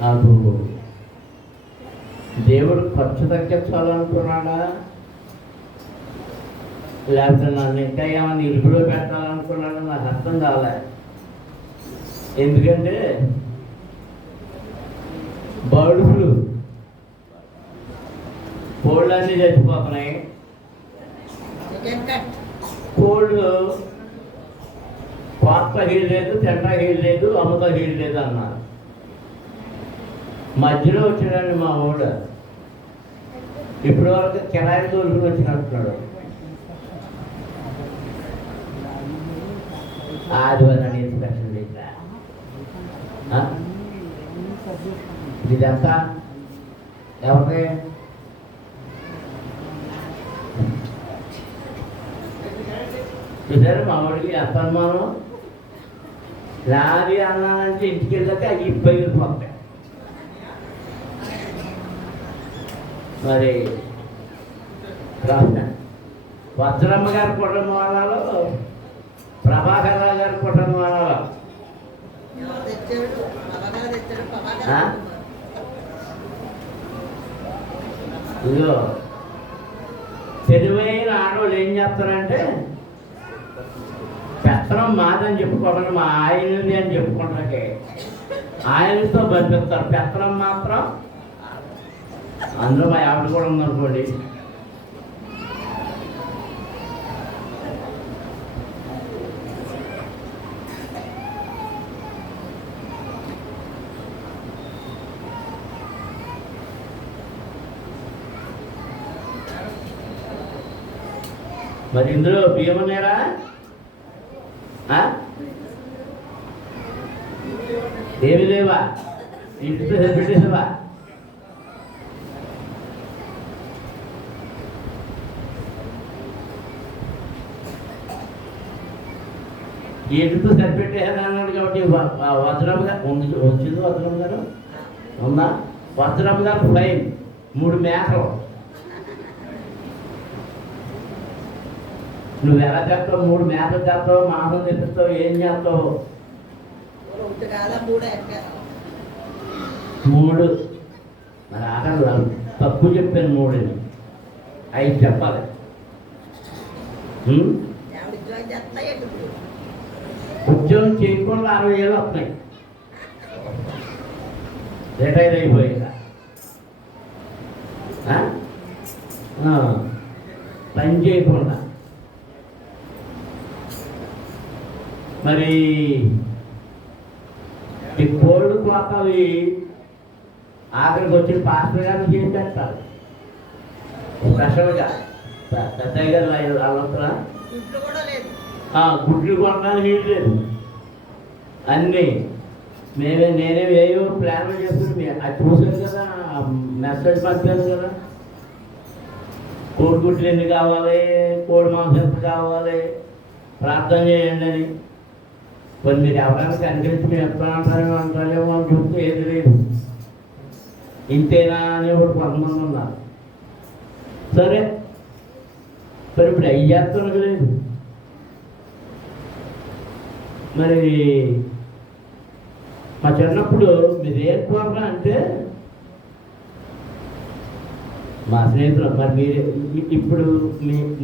నాకు దేవుడు ఖర్చు తగ్గించాలనుకున్నాడా, లేకపోతే నన్ను ఇంకా ఏమైనా ఇరుకులో పెట్టాలనుకున్నాడా నాకు అర్థం కాలే. ఎందుకంటే బర్డ్ ఫ్లూ కోళ్ళు అన్నీ చచ్చిపోతున్నాయి. కోళ్ళు కోత హీల్ లేదు, తింట హీల్ లేదు, అమృత హీల్ లేదు అన్నారు. మధ్యలో వచ్చాడండి మా ఊళ్ళో. ఇప్పటి వరకు కిరాయి తోలుకుని వచ్చినట్టున్నాడు. ఆదివారం ఇన్స్పెక్షన్ చేశా. ఇదంతా ఎవరికి చూసారు? మా వాడికి ఎంత అనుమానం. లారీ అన్నానంటే ఇంటికి వెళ్ళాక ఇబ్బంది పోతాయి. మరి వజ్రమ్మ గారి కుటుంబం వాళ్ళలో, ప్రభాకర్ రావు గారి కుటుంబం వాళ్ళలో ఇదిగో తెలివైన ఆడవాళ్ళు ఏం చేస్తారంటే పెత్తనం మాదని చెప్పుకోవడానికి మా ఆయనది అని చెప్పుకోవడానికి ఆయనతో పంపిస్తారు. పెత్తనం మాత్రం అందులో మా ఆవిడ కూడా ఉందనుకోండి. మరి ఇందులో బియ్యం ఉన్నారా? ఏమి లేవా? ఇంటితో సరిపెట్టేసావా? ఇంటితో సరిపెట్టేసాను అన్నాడు కాబట్టి వజ్రమ్మ గారు వచ్చింది. వజ్రమ్మ గారు ఉందా? వజ్రమ్మ గారు ఫ్లైన్ 3 మేకలు. నువ్వు ఎలా చేస్తావు? 3 మేకలు చేస్తావు, మాంసం తెప్పిస్తావు, ఏం చేస్తావు? 3 మరి ఆకలి తక్కువ చెప్పాను 3 అని 5 చెప్పాలి. ఉద్యోగం చేయకుండా 60 ఏళ్ళు వస్తున్నాయి. రిటైర్ అయిపోయాక పని చేయకుండా. మరి ఈ కోళ్ళు కోతవి ఆఖరికి వచ్చిన పాస్టర్ గారిని చేసేస్తారు స్పెషల్గా. పెద్దయ్య గారు వాళ్ళొస్తున్నా గుడ్లు కొనడానికి లేదు. అన్నీ నేనే ఏవో ప్లాన్లు చేస్తుంది. అది చూసాను కదా, మెసేజ్ పంపాను కదా. కోడి గుడ్లు ఎన్ని కావాలి, కోడి మాంసం ఎంత కావాలి, ప్రార్థన చేయండి అని. కొన్ని మీరు ఎవరైనా కనిపించి మేము ఎట్లా అంటారేమో అని చూస్తే ఏది లేదు. ఇంతేనా అని ఒకటి కొంతమంది ఉన్నారు. సరే మరి ఇప్పుడు అవి చేస్తున్నది లేదు. మరి మా చిన్నప్పుడు మీరు ఏం కోరరా అంటే మా స్నేహితులు మరి మీరు ఇప్పుడు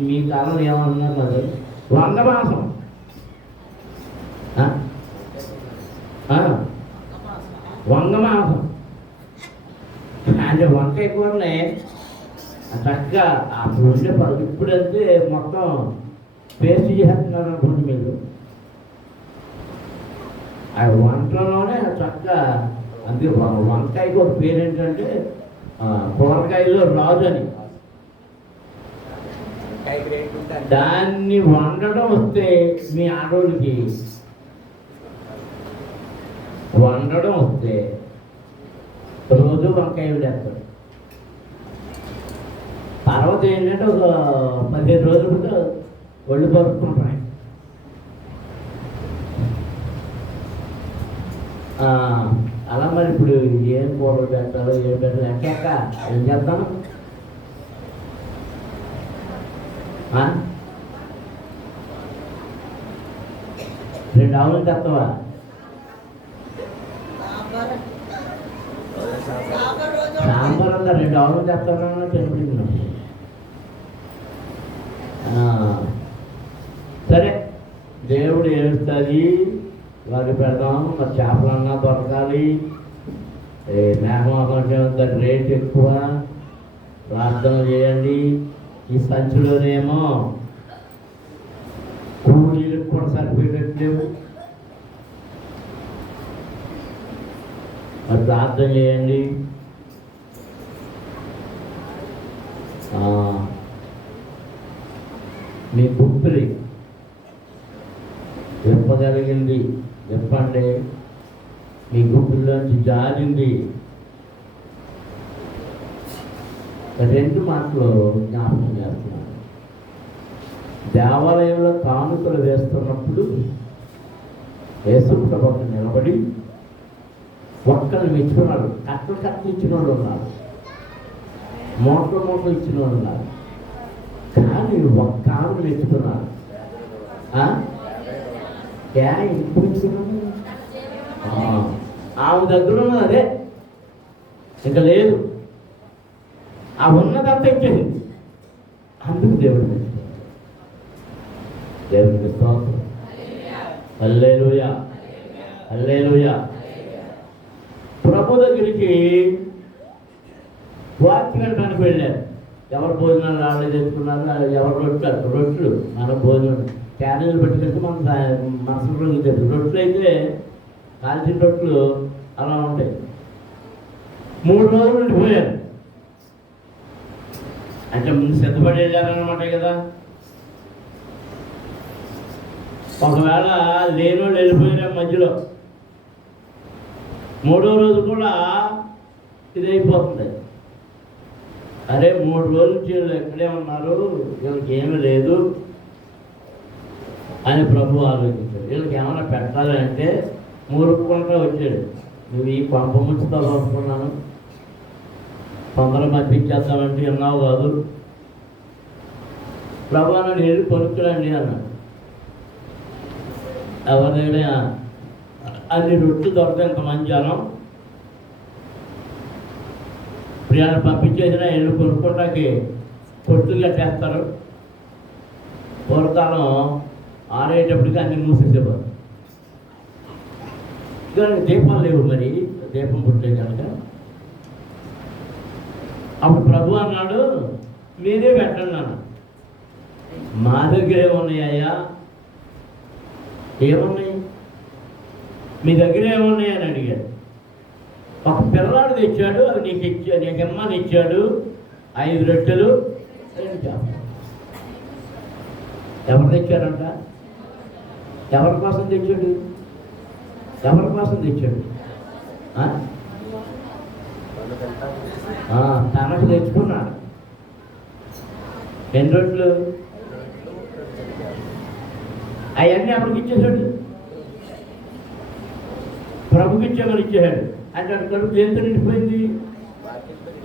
మీ కాలం ఏమన్నారు మరి వంగ మాసం. వంగ మాసం అంటే వంకాయ కూరనే చక్కగా అప్పుడు ఉండే ఇప్పుడంటే మొత్తం పేస్ట్ చేస్తున్నారు అనుకోండి మీరు. ఆ వంటలోనే చక్కగా అందుకే వంకాయకి ఒక పేరు ఏంటంటే కూరగాయల్లో రాజు అని. దాన్ని వండడం వస్తే మీ ఆడోళ్ళకి వండడం వస్తే రోజు వంకాయ వేస్తారు. తర్వాత ఏంటంటే ఒక 15 రోజులు ఒళ్ళు పరుచుకుంటాయి. అలా మరి ఇప్పుడు ఏం కూరలు పెట్టాలో ఏం పెట్టాలో ఎక్కాక ఏం చేద్దాం? 2 ఆవులు తెస్తావా? సాంబార్ అంతా 2 ఆవులు చెప్తానన్నా తినబడింది. సరే, దేవుడు ఏడుస్తుంది, వారికి పెడదాం. మరి చేపలన్నా దొరకాలి, మేఘమాకంత రేట్ ఎక్కువ, ప్రార్థన చేయండి. ఈ సంచులోనేమో కూలీలకు కూడా సరిపోయేటట్లేవు. మరి ప్రార్థన చేయండి. మీ గుప్పిలి విప్పగలిగింది విప్పండి. మీ గుప్పిల్లోంచి జారింది. 2 మాటలు జ్ఞాపకం చేస్తున్నాను. దేవాలయంలో కానుకలు వేస్తున్నప్పుడు యేసుప్రభు పక్కన నిలబడి ఒక్కరు మెచ్చుకున్నాడు. కట్టలు ఇచ్చిన వాళ్ళు ఉన్నారు, మూటలు ఇచ్చిన వాళ్ళు ఉన్నారు. కానీ ఒక్క ఆమె మెచ్చుకున్నారు. ఇంటికి మెచ్చుకున్నాను. ఆమె దగ్గర ఉన్నది అదే, ఇంకా లేదు. ఆ ఉన్నదంతా ఇచ్చేది. అందుకు దేవుడు మెచ్చుకున్నాడు. దేవుడికి స్తోత్రం. హల్లెలూయా, హల్లెలూయా. ప్రభు దగ్గరికి వాక్యం వినడానికి వెళ్ళారు. ఎవరు భోజనాలు రాళ్ళు తెచ్చుకున్నారు, ఎవరు రొట్లు మన భోజనం క్యారేజీలు పెట్టుకుంటే మన మనసు రోజు రొట్లు అయితే కాల్చిన రొట్లు అలా ఉంటాయి. 3 రోజులు ఉండిపోయారు. అంటే ముందు సిద్ధపడి వెళ్ళారన్నమాట కదా. ఒకవేళ లేనోళ్ళు వెళ్ళిపోయారు మధ్యలో, 3వ రోజు కూడా ఇదైపోతుంది. అరే 3 రోజుల నుంచి వీళ్ళు ఎక్కడే ఉన్నారు, వీళ్ళకి ఏమీ లేదు అని ప్రభు ఆలోచించాడు. వీళ్ళకి ఏమైనా పెట్టాలి అంటే మూరుకుంటూ వచ్చాడు. నువ్వు ఈ పంప ముంచుతో పంపుకున్నాను, తొందరగా పంపించేస్తామంటే విన్నావు కాదు. ప్రభు నన్ను వెళ్ళి కొనుక్కురండి అన్నాడు. ఎవరైనా అన్ని రొట్లు దొరకదు. ఇంత మంచి జనం ప్రియాన్ని పంపించేసినా వెళ్ళి కొనుక్కోటానికి కొట్టులు కట్టేస్తారు. పూర్వకాలం ఆరేటప్పటికి అన్ని మూసేసేవారు. కానీ దీపాలు లేవు, మరి దీపం పుట్టే కనుక అప్పుడు ప్రభు అన్నాడు, మీరే పెట్టండి అన్న. మా దగ్గర ఏమున్నాయ్యా? ఏమున్నాయి మీ దగ్గర ఏమున్నాయి అని అడిగాడు. ఒక పిల్లాడు తెచ్చాడు, అవి నీకమ్మని ఇచ్చాడు. 5 రొట్టెలు 2 చేపలు. ఎవరు తెచ్చారంట? ఎవరి కోసం తెచ్చాడు? ఎవరి కోసం తెచ్చాడు? తనకు తెచ్చుకున్నాడు. 2 రొట్టెలు అవన్నీ ఎవరికి ఇచ్చేసాడు? ప్రభుకి ఇచ్చేమని ఇచ్చేసాడు. అంటే కడుపు దేంతో నిండిపోయింది?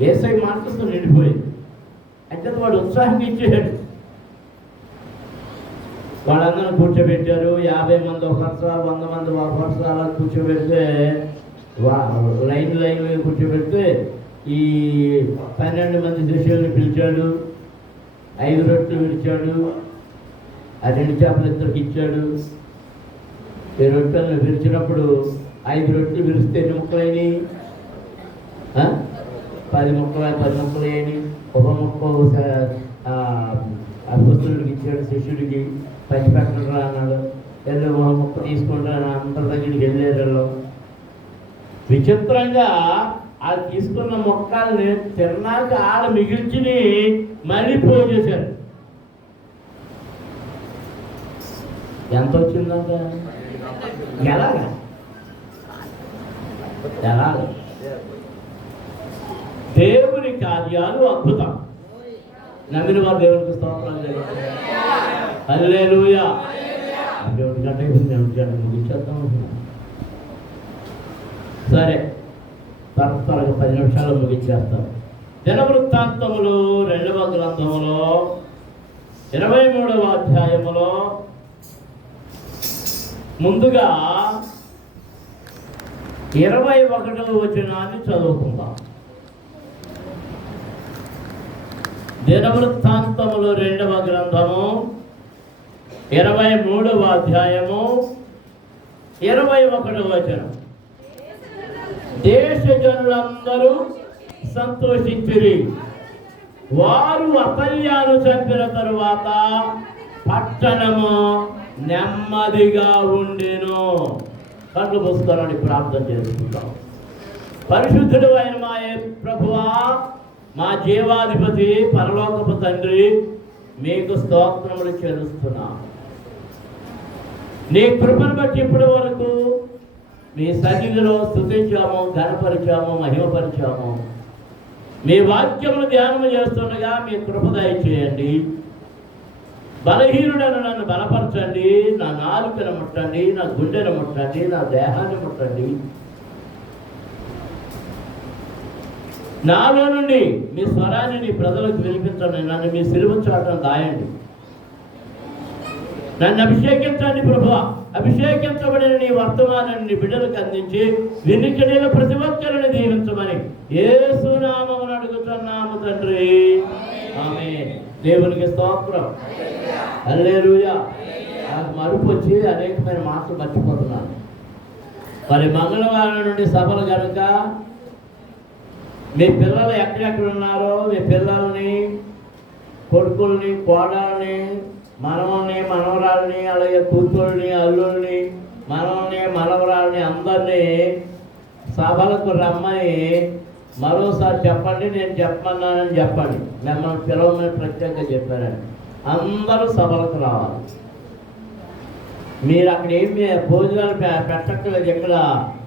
యేసై మాటలతో నిండిపోయింది. అంటే వాడు ఉత్సాహంగా ఇచ్చేసాడు. వాళ్ళందరూ కూర్చోబెట్టారు. 50 మంది ఒక వరుస, 100 మంది ఒక వరుస అలా కూర్చోబెడితే, లైన్ కూర్చోబెడితే ఈ 12 మంది శిష్యుల్ని పిలిచాడు. 5 రొట్టెలు విడిచాడు. ఆ 2 చేపలు ఇద్దరికి ఇచ్చాడు. ఈ రొట్టెలను విరిచినప్పుడు 5 రొట్టెలు విరిస్తే ఎన్ని ముక్కలైనవి? 10 ముక్కలు అయినాయి. ఒక ముక్క అపుస్తుడికి ఇచ్చాడు, శిష్యుడికి పంచిపెట్టరా అన్నాడు. వెళ్ళి ఒక ముక్క తీసుకుంటాను అందరి దగ్గరికి వెళ్ళారు. విచిత్రంగా ఆ తీసుకున్న మొక్కల్ని తిన్నాక ఆడ మిగిల్చి మళ్ళీ పోసేశారు. ఎంత వచ్చిందంట? ఎలాగా దేవుని కార్యాలు అద్భుతం. నమ్మిన వారు దేవునికి స్తోత్రాలు చేయాలి. హల్లెలూయా. దేవుడి గంట ముగించేద్దాం. సరే, త్వరగా 10 నిమిషాలు ముగించేస్తాం. దినవృత్తాంతములు 2వ గ్రంథములో 23వ అధ్యాయములో ముందుగా 21వ వచనాన్ని చదువుకుందాం. దినవృత్తాంతములు 2వ గ్రంథము 23వ అధ్యాయము 21వ వచనం. దేశ జనులందరూ సంతోషించిరి, వారు అతల్యాను చంపిన తరువాత పట్టణము నెమ్మదిగా ఉండెను. కళ్ళు మూసుకొని ప్రార్థన చేసుకుంటాం. పరిశుద్ధుడు అయిన మా ప్రభువా, మా జీవాధిపతి, పరలోకపు తండ్రి, మీకు స్తోత్రములు చెల్లిస్తున్నాం. నీ కృపను బట్టి ఇప్పటి వరకు మీ సన్నిధిలో స్తుతించాము, ఘనపరిచాము, మహిమపరిచాము. మీ వాక్యమును ధ్యానము చేస్తుండగా మీ కృప దయచేయండి. బలహీనుడను నన్ను బలపరచండి. నా నాలుకను ముట్టండి, నా గుండెను ముట్టండి, నా దేహాన్ని ముట్టండి. నాలో నుండి మీ స్వరాన్ని నీ ప్రజలకు వినిపించండి. నన్ను మీ సిలువ చాటున దాయండి. నన్ను అభిషేకించండి ప్రభువా. అభిషేకించబడిన నీ వర్తమానాన్ని నీ బిడ్డలకు అందించి వినికిడిన ప్రతి ఒక్కరిని దీవించమని యేసు నామమున అడుగుతున్నాము తండ్రి, ఆమేన్. దేవునికి స్తోత్రం. హల్లెలూయా. నాకు మరుపు వచ్చి అనేకమైన మాటలు మర్చిపోతున్నాను. మరి మంగళవారం నుండి సభలు కనుక మీ పిల్లలు ఎక్కడెక్కడ ఉన్నారో మీ పిల్లల్ని, కొడుకుల్ని, కోడల్ని, మనవల్ని, మనవరాల్ని, అలాగే కూతుర్ని, అల్లుల్ని, మనవల్ని, మనవరాల్ని అందరినీ సభలకు రమ్మని మరోసారి చెప్పండి. నేను చెప్పమన్నానని చెప్పండి. మిమ్మల్ని పిలవమని ప్రత్యేకంగా చెప్పానండి. అందరూ సభలకు రావాలి. మీరు అక్కడ ఏమి భోజనాలు పెట్టక్కర్లేదు. ఇక్కడ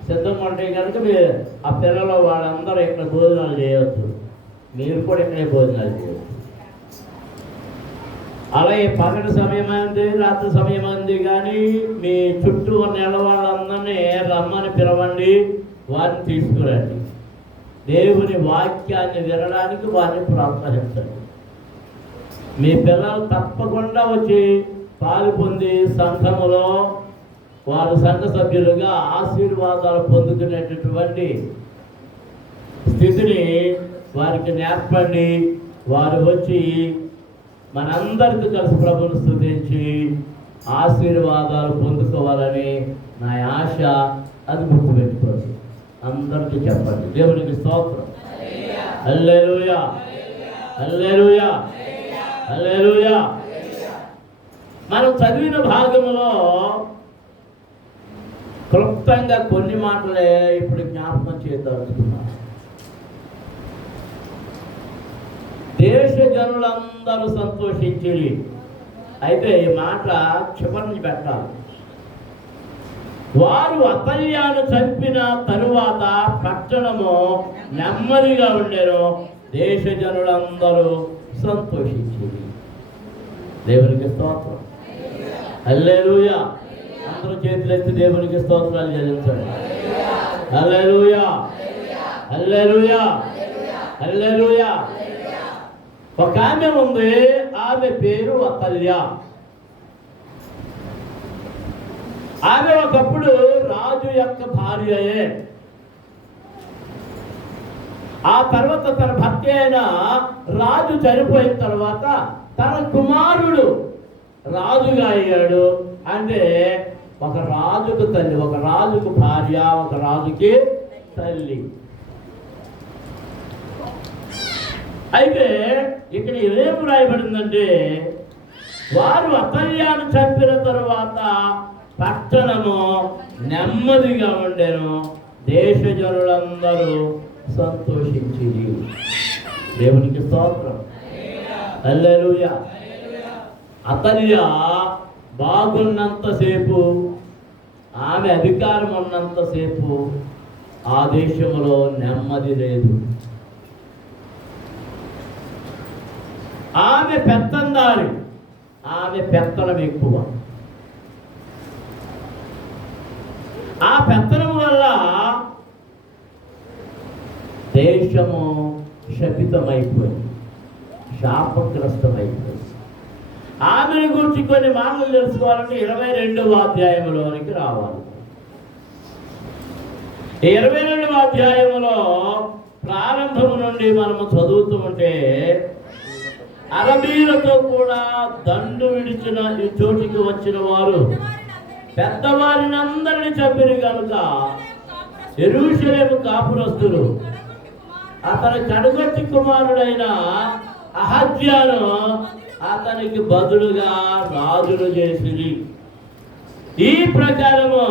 సిద్ధంగా ఉంటే కనుక మీరు ఆ పిల్లలు వాళ్ళందరూ ఇక్కడ భోజనాలు చేయవచ్చు. మీరు కూడా ఇక్కడే భోజనాలు చేయవచ్చు. అలాగే పగటి సమయం అంది, రాత్రి సమయం అంది, కానీ మీ చుట్టూ ఉన్న వాళ్ళందరినీ రమ్మని పిలవండి, వారిని తీసుకురండి. దేవుని వాక్యాన్ని వినడానికి వారిని ప్రోత్సహించండి. మీ పిల్లలు తప్పకుండా వచ్చి పాలు పొంది సంఘములో వారు సంఘ సభ్యులుగా ఆశీర్వాదాలు పొందుకునేటటువంటి స్థితిని వారికి నేర్పండి. వారు వచ్చి మనందరితో కలిసి ప్రభువును స్తుతించి ఆశీర్వాదాలు పొందుకోవాలని నా ఆశ. అది గుర్తుపెట్టుకోండి. అందరికీ చెప్పండి. దేవునికి స్తోత్రం. హల్లెలూయా, హల్లెలూయా, హల్లెలూయా. మనం చదివిన భాగంలో క్లుప్తంగా కొన్ని మాటలే ఇప్పుడు జ్ఞాపకం చేయదలుచుకున్నాం. దేశ జనులందరూ సంతోషించి, అయితే ఈ మాట చివరిని పెట్టాలి. వారు అతల్యాను చంపిన తరువాత పట్టణము నెమ్మదిగా ఉండెను, దేశ జనులందరూ సంతోషించి. దేవునికి స్తోత్రం. హల్లెలూయా. అందరూ చేతులెత్తి దేవునికి స్తోత్రాలు చెల్లించండి. హల్లెలూయా, హల్లెలూయా, హల్లెలూయా. ఒక ఆమె ఉంది, ఆమె పేరు అతల్య. ఆమె ఒకప్పుడు రాజు యొక్క భార్యయే. ఆ తర్వాత తన భర్త అయిన రాజు చనిపోయిన తర్వాత తన కుమారుడు రాజుగా అయ్యాడు. అంటే ఒక రాజుకు తల్లి, ఒక రాజుకు భార్య, ఒక రాజుకి తల్లి. అయితే ఇక్కడ ఏం రాయబడిందంటే, వారు అతల్యాను చంపిన తరువాత పట్టణము నెమ్మదిగా ఉండెను, దేశ జనులందరూ సంతోషించి. దేవునికి స్తోత్రం. హల్లెలూయా. అతల్య బాగున్నంతసేపు, ఆమె అధికారం ఉన్నంతసేపు ఆ దేశంలో నెమ్మది లేదు. ఆమె పెత్తందారి, ఆమె పెత్తనం ఎక్కువ. ఆ పెత్తనం వల్ల దేశము శపితమైపోయింది, శాపగ్రస్తమైపోయింది. ఆమెను గురించి కొన్ని మాటలు తెలుసుకోవాలంటే 22వ అధ్యాయంలోనికి రావాలి. 22వ అధ్యాయంలో ప్రారంభం నుండి మనము చదువుతూ ఉంటే అరబీలతో కూడా దండు విడిచిన ఈ చోటికి వచ్చిన వారు పెద్దవారిని అందరిని చంపిరి కనుక యెరూషలేము కాపురస్తులు అతని కడగొట్టి కుమారుడైన అహజ్యాను అతనికి బదులుగా రాజులు చేసిరి. ఈ ప్రకారము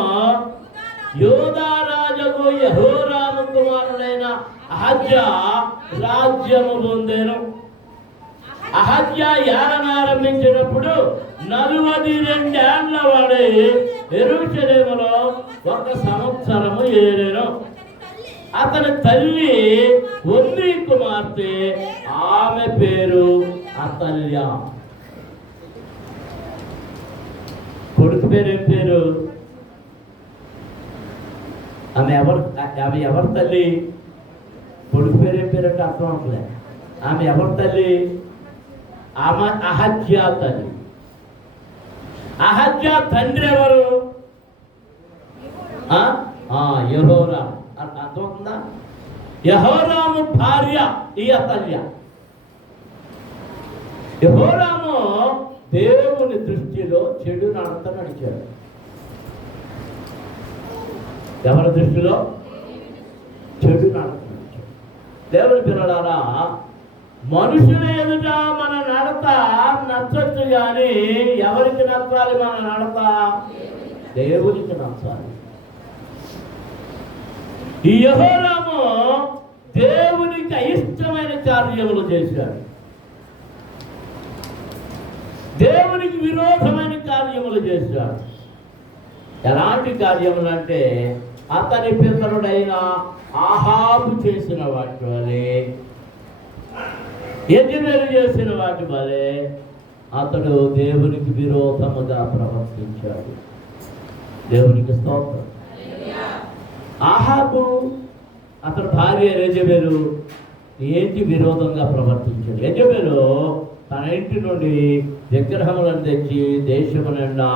యూదా రాజుకు యెహోరాము కుమారుడైన అహజ్యా రాజ్యము పొందెను. అహజ్యా ఏలనారంభించినప్పుడు 42 ఏళ్ల వాడే యెరూషలేములో 1 సంవత్సరము ఏలెను. అతని తల్లి ఒమ్రీ కుమార్తె, ఆమె పేరు అతల్య. కొడుకు పేరు ఏం పేరు? ఆమె ఎవరి తల్లి? కొడుకు పేరు ఏం పేరు అంటే అర్థం అవట్లే. ఆమె ఎవరి తల్లి? ఆమె అహజ్యా తల్లి. అహజ్యా తండ్రి ఎవరు? యెహోరాము. అర్థమవుతుందా? యెహోరాము భార్య ఈ అతల్య. యెహోరాము దేవుని దృష్టిలో చెడు నడత నడిచాడు. ఎవరి దృష్టిలో? చెడు నడత నడిచాడు. దేవుని పిల్లలారా, మనుషుల ఎదుట మన నడత నచ్చచ్చు కానీ ఎవరికి నచ్చాలి? మన నడత దేవునికి నచ్చాలి. ఈ యెహోరాము దేవునికి అయిష్టమైన కార్యములు చేశాడు. దేవునికి విరోధమైన కార్యములు చేశాడు. ఎలాంటి కార్యములు అంటే అతని పితరుడైన ఆహాబు చేసిన వాటి వలె, యెజెబెలు చేసిన వాటి వలె అతడు దేవునికి విరోధముగా ప్రవర్తించాడు. దేవునికి స్తోత్రం. ఆహాబు అతని భార్య యెజెబెలు ఏంటి విరోధంగా ప్రవర్తించాడు? యెజెబెలు తన ఇంటి నుండి విగ్రహములను తెచ్చి దేశము నిండా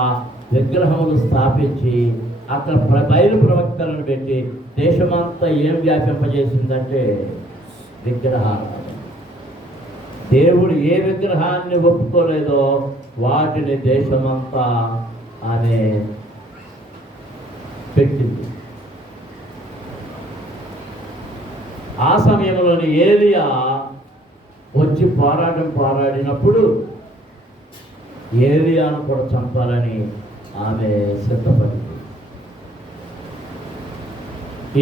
విగ్రహములు స్థాపించి అక్కడ బయలు ప్రవక్తలను పెట్టి దేశమంతా ఏం వ్యాపింపజేసిందంటే విగ్రహాలు. దేవుడు ఏ విగ్రహాన్ని ఒప్పుకోలేదో వాటిని దేశమంతా ఆమె పెట్టింది. ఆ సమయంలోని ఏలియా వచ్చి పోరాడినప్పుడు ఏలియాను కూడా చంపాలని ఆమె సిద్ధపడింది.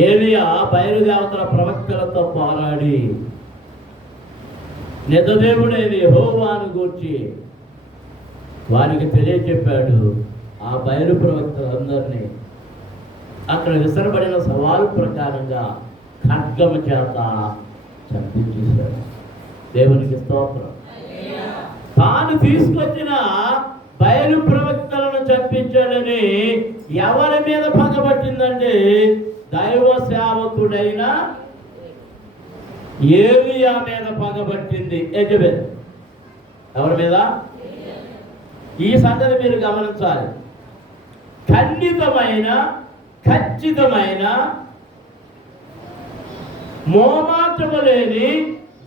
ఏలియా బయలుదేవతల ప్రవక్తలతో పోరాడి నిజదేవుడైన యెహోవాను గూర్చి వారికి తెలియచెప్పాడు. ఆ బయలు ప్రవక్తలందరినీ అక్కడ విసరబడిన సవాలు ప్రకారంగా ఖడ్గము చేత చంపించేశాడు. దేవునికి స్తోత్రం. తాను తీసుకొచ్చిన బయలు ప్రవక్తలను చంపించాడని ఎవరి మీద పగబట్టిందంటే దైవ సేవకుడైన ఏలియా మీద పగబట్టింది యెజెబెలు. ఎవరి మీద? ఈ సంగతి మీరు గమనించాలి. ఖచ్చితమైన మోమాటము లేని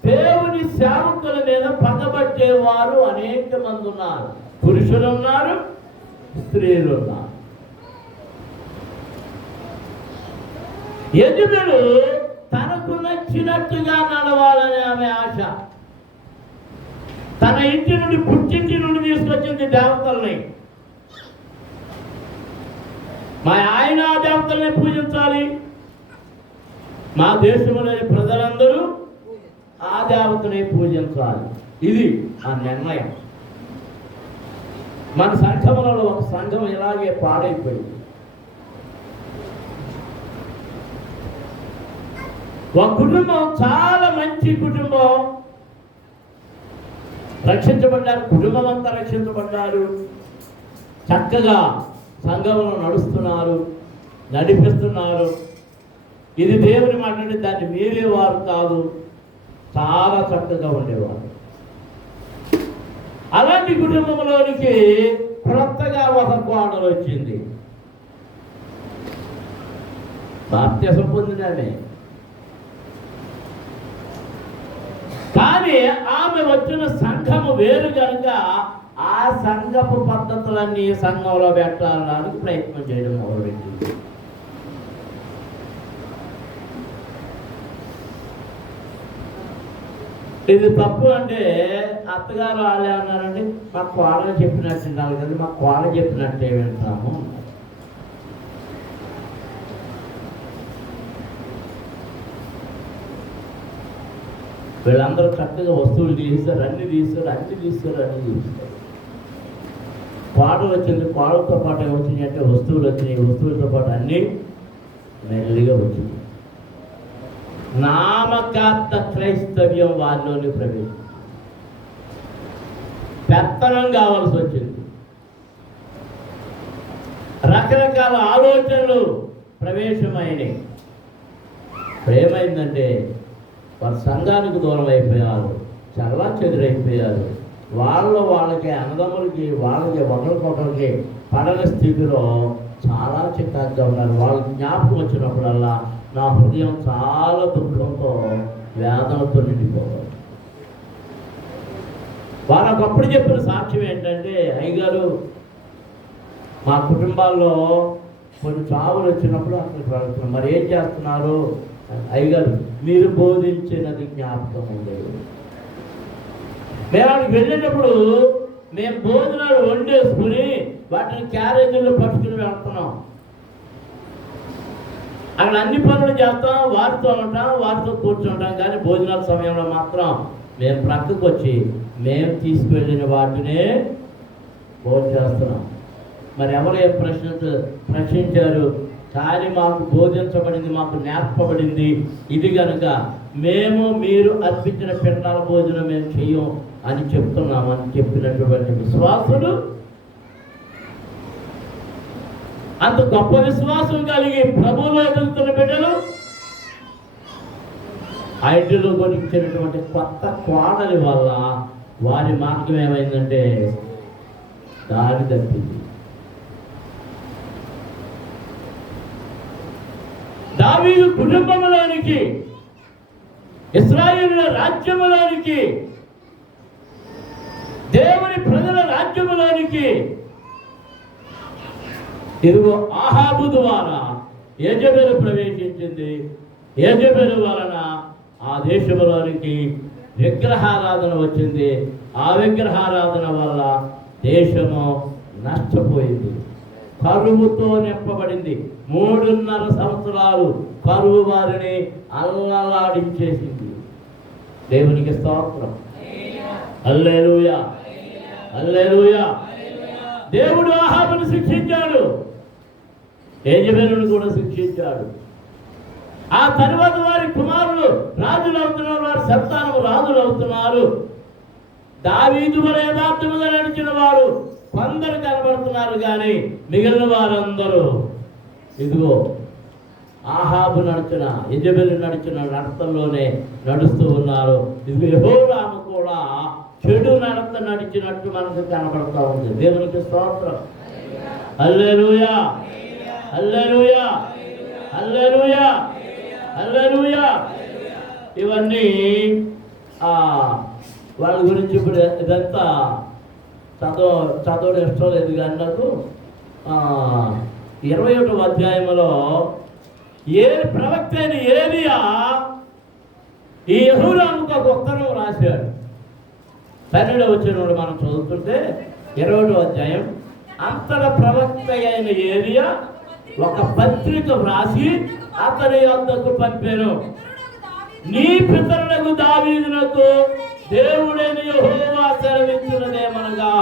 దేవుని సేవకుల మీద పగబట్టేవారు అనేక మంది ఉన్నారు. పురుషులు ఉన్నారు, స్త్రీలు ఉన్నారు. యెజెబెలు తనకు నచ్చినట్టుగా నడవాలని ఆమె ఆశ. తన ఇంటి నుండి పుట్టింటి నుండి తీసుకొచ్చింది దేవతల్ని. మా ఆయన ఆ దేవతల్ని పూజించాలి, మా దేశంలోని ప్రజలందరూ ఆ దేవతని పూజించాలి. ఇది ఆ నిర్ణయం. మన సంఘములలో ఒక సంఘం ఇలాగే పాడైపోయింది. ఒక కుటుంబం చాలా మంచి కుటుంబం, రక్షించబడ్డారు, కుటుంబం అంతా రక్షించబడ్డారు, చక్కగా సంఘంలో నడుస్తున్నారు, నడిపిస్తున్నారు. ఇది దేవుని మాట అంటే దాన్ని మీరేవారు కాదు, చాలా చక్కగా ఉండేవారు. అలాంటి కుటుంబంలోనికి కొత్తగా ఒక కోడలు వచ్చింది. బాప్తిసం పొందినామే. కానీ ఆమె వచ్చిన సంఘము వేరు కనుక ఆ సంఘపు పద్ధతులన్నీ సంఘంలో పెట్టడానికి ప్రయత్నం చేయడం మొదలుపెట్టింది. ఇది తప్పు అంటే అత్తగారు వాళ్ళే అన్నారండి, మా కోడలు చెప్పినట్టు వినాలి కదా, మా కోడలు చెప్పినట్టే వింటాము. వీళ్ళందరూ చక్కగా వస్తువులు తీస్తారు, అన్ని తీస్తారు. కోడలు వచ్చింది, కోడలతో పాటు వచ్చినాయి అంటే వస్తువులు వచ్చినాయి, వస్తువులతో పాటు అన్నీ మెల్లిగా వచ్చింది. నామకార్థ క్రైస్తవ్యం వారిలోని ప్రవేశం, పెత్తనం కావాల్సి వచ్చింది. రకరకాల ఆలోచనలు ప్రవేశమైనవి. ఏమైందంటే వారు సంఘానికి దూరం అయిపోయారు, చల్లా చెదురైపోయారు. వాళ్ళకి అన్నదమ్ములకి వాళ్ళకి ఒకరికొకరికి పడని స్థితిలో చాలా చికాకుగా ఉన్నారు. వాళ్ళకి జ్ఞాపకం వచ్చినప్పుడల్లా నా హృదయం చాలా దుఃఖంతో వేదనతో నిండిపోవాలి. వాళ్ళకప్పుడు చెప్పిన సాక్ష్యం ఏంటంటే, అయ్యగారు మా కుటుంబాల్లో కొన్ని చావులు వచ్చినప్పుడు అక్కడికి వెళ్తున్నాం, మరి ఏం చేస్తున్నారు? అయ్యగారు మీరు బోధించినది జ్ఞాపకం ఉండేది. మేము అక్కడికి వెళ్ళేటప్పుడు మేము భోజనాలు వండేసుకుని వాటిని క్యారేజీల్లో పట్టుకుని వెళ్తున్నాం. అక్కడ అన్ని పనులు చేస్తాం, వారితో ఉంటాం, వారితో కూర్చుంటాం. కానీ భోజనాల సమయంలో మాత్రం మేము ప్రక్కకు వచ్చి మేము తీసుకువెళ్ళిన వాటినే భోజనం చేస్తున్నాం. మరి ఎవరు ఏం ప్రశ్నించారు? కానీ మాకు బోధించబడింది, మాకు నేర్పబడింది ఇది కనుక మేము మీరు అర్పించిన పిండాల భోజనం మేము చెయ్యం అని చెప్తున్నామని చెప్పినటువంటి విశ్వాసులు, అంత గొప్ప విశ్వాసం కలిగి ప్రభువులో ఎదుగుతున్న బిడ్డలు ఐటీలో కొనిచ్చినటువంటి కొత్త కోడలి వల్ల వారి మార్గం ఏమైందంటే దారి తప్పింది. దావీదు కుటుంబంలోనికి, ఇశ్రాయేలుల రాజ్యములోనికి, దేవుని ప్రజల రాజ్యములోనికి ఇదిగో ఆహాబు ద్వారా యెజెబెలు ప్రవేశించింది. యెజెబెలు వలన ఆ దేశంలోనికి విగ్రహారాధన వచ్చింది. ఆ విగ్రహారాధన వల్ల దేశము నష్టపోయింది, కరువుతో నింపబడింది. 3.5 సంవత్సరాలు కరువు వారిని అల్లలాడించేసింది. దేవునికి స్తోత్రం, హల్లెలూయా, హల్లెలూయా. దేవుడు ఆహాబును శిక్షించాడు, యెజెబెలును కూడా శిక్షించాడు. ఆ తర్వాత వారి కుమారులు రాజులు అవుతున్నారు, వారి సంతానం రాజులు అవుతున్నారు. దావీదు వలె యథార్థముగా నడిచిన వారు కొందరు కనబడుతున్నారు, కానీ మిగిలిన వారందరూ ఇదిగో ఆహాబు నడిచిన, యెజెబెలు నడిచిన నడతల్లోనే నడుస్తూ ఉన్నారు. ఇదిగో యెహోరాము కూడా చెడు నడత నడిచినట్టు మనకు కనబడుతూ ఉంది. దేవునికి స్తోత్రం, హల్లెలూయా, హల్లెలూయా, హల్లెలూయా, హల్లెలూయా. ఇవన్నీ వాళ్ళ గురించి ఇప్పుడు ఇదంతా చదవడం ఇష్టం లేదు. కానీ నాకు 21వ అధ్యాయంలో ప్రవక్త అయిన ఏలియా ఈ యెహోరాముకు ఒక ఉత్తరం రాశాడు. 12వ వచనంలో మనం చదువుతుంటే 21వ అధ్యాయం, అంతటా ప్రవక్త అయిన ఏలియా ఒక పత్రిక వ్రాసి అతని వద్దకు పంపాను. నీ పితరులకు దావీదునకు దేవుడైన యెహోవా సెలవిచ్చినదేమనగా,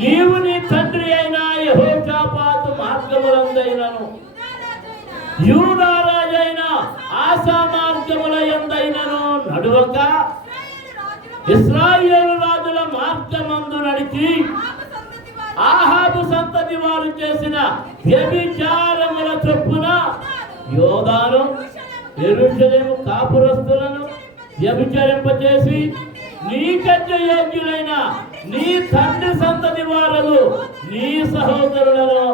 నీవు నీ తండ్రి అయిన యెహోషాపాతు మార్గములందైనను యూదా రాజైన ఆసా మార్గముల యందైనను నడువక ఇశ్రాయేలు రాజుల మార్గమందు నడిచి ఆహాబు సంతతి వారు చేసిన వ్యభిచారముల చొప్పున యోదాను యెరూషలేము కాపురస్తులను వ్యభిచరింపచేసి నీకంటే యోగ్యులైన నీ తండ్రి సంతతి వారలు నీ సహోదరులను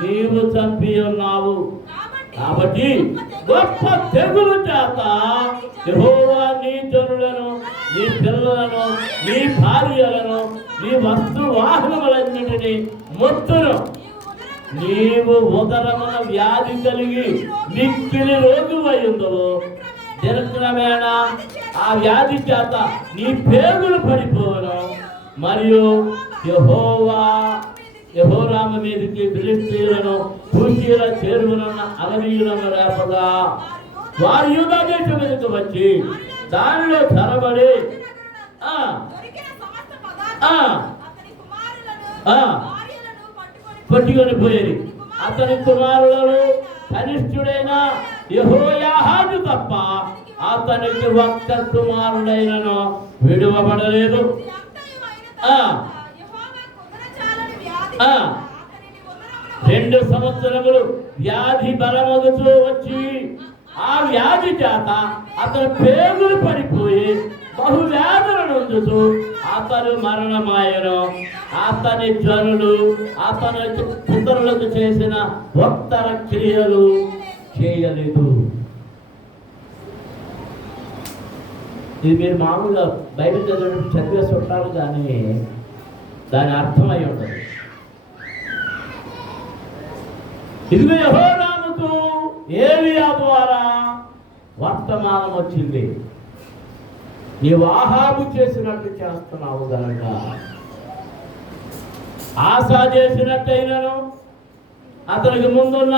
నీవు చంపి ఉన్నావు. కాబట్టి గొప్ప తెగులు చేత యెహోవా నీ జనులను, నీ పిల్లలను, నీ భార్యలను, నీ వస్తు వాహనములన్నిటినీ మొత్తును. నీవు ఉదరమున వ్యాధి కలిగి మిక్కిలి రోగువై ఉండవు. దినక్రమేణా ఆ వ్యాధి చేత నీ పేగులు పడిపోవను. మరియు యెహోరాము మీదకి ఫిలిష్తీయులను కూషీల చేరువనున్న అమరీయులను రేపగా వారు యూదా దేశం మీదకి వచ్చి దానిలో చొరబడి పట్టుకొని పోయేది. అతని కుమారులను కనిష్ఠుడైన యెహోయాహాజు తప్ప అతనికి ఒక్క కుమారుడైనను విడువబడలేదు. 2 సంవత్సరములు వ్యాధి బలమగుతూ వచ్చి ఆ వ్యాధి చేత అతని పేగులు పడిపోయి బహువ్యాధులు నొందుతూ అతను మరణమాయను. అతని జనులు అతని పితరులకు చేసిన ఉత్తర క్రియలు చేయలేదు. ఇది మీరు మామూలుగా బైబిల్ చదివేసి ఉంటారు, కానీ దాని అర్థమై ఉండదు. ఇదిగో యెహోరాముకు ఏలీయా ద్వారా వర్తమానం వచ్చింది, నీవు ఆహాబు చేసినట్టు చేస్తున్నావు గనక ఆసా చేసినట్టయినను అతనికి ముందున్న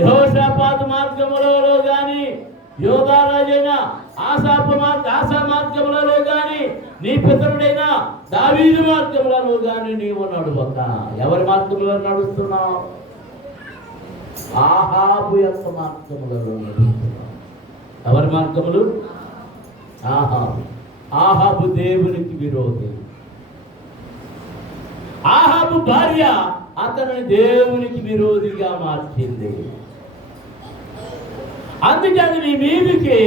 యెహోషాపాతు మార్గములలో గాని యోధారాజైన ఆసా మార్గములలో గాని నీ పితరుడైన దావీదు మార్గములలో గాని నీవు నడువక. ఎవరి మార్గములలో నడుస్తున్నావు? ఆహాబు యొక్క మార్గములలో నడుస్తున్నావు. ఎవరి మార్గములు? ఆహాబు దేవునికి విరోధి. ఆహాబు భార్య అతనిని దేవునికి విరోధిగా మార్చింది. అందుకని నీ మీదికి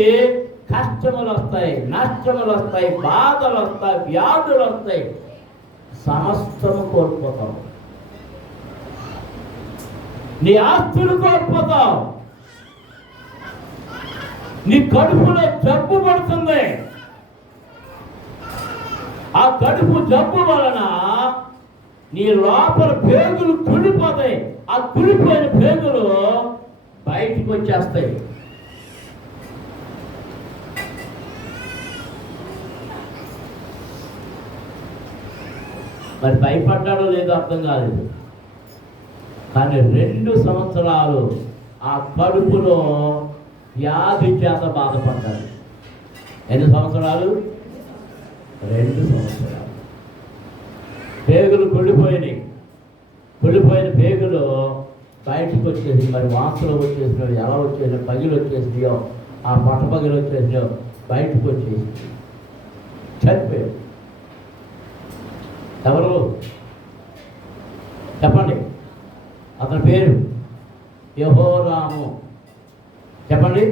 కష్టములు వస్తాయి, నష్టములు వస్తాయి, బాధలు వస్తాయి, వ్యాధులు వస్తాయి, సమస్తము కోల్పోతావు. నీ ఆస్తులు కోల్పోతావు. నీ కడుపులో జబ్బు పడుతుంది. ఆ కడుపు జబ్బు వలన నీ లోపల పేగులు కుళ్ళిపోతాయి. ఆ కుళ్ళిపోయిన పేగులు బయటికి వచ్చేస్తాయి. మరి భయపడ్డాడో లేదో అర్థం కాలేదు, కానీ 2 సంవత్సరాలు ఆ కడుపులో వ్యాధి చేత బాధపడ్డాడు. ఎన్ని సంవత్సరాలు? 2 సంవత్సరాలు. పేగులు కుళ్ళిపోయినాయి. కుళ్ళిపోయిన పేగులు బయటకు వచ్చేసి, మరి వాంతులు వచ్చేసినాయో, ఎలా వచ్చేసినాయో, పగిలి వచ్చేసినాయో, ఆ పట్టపగిలి వచ్చేసినాయో బయటకు వచ్చేసి చనిపోయాడు. ఎవరు చెప్పండి? అతని పేరు యెహోరాము. చెప్పండి.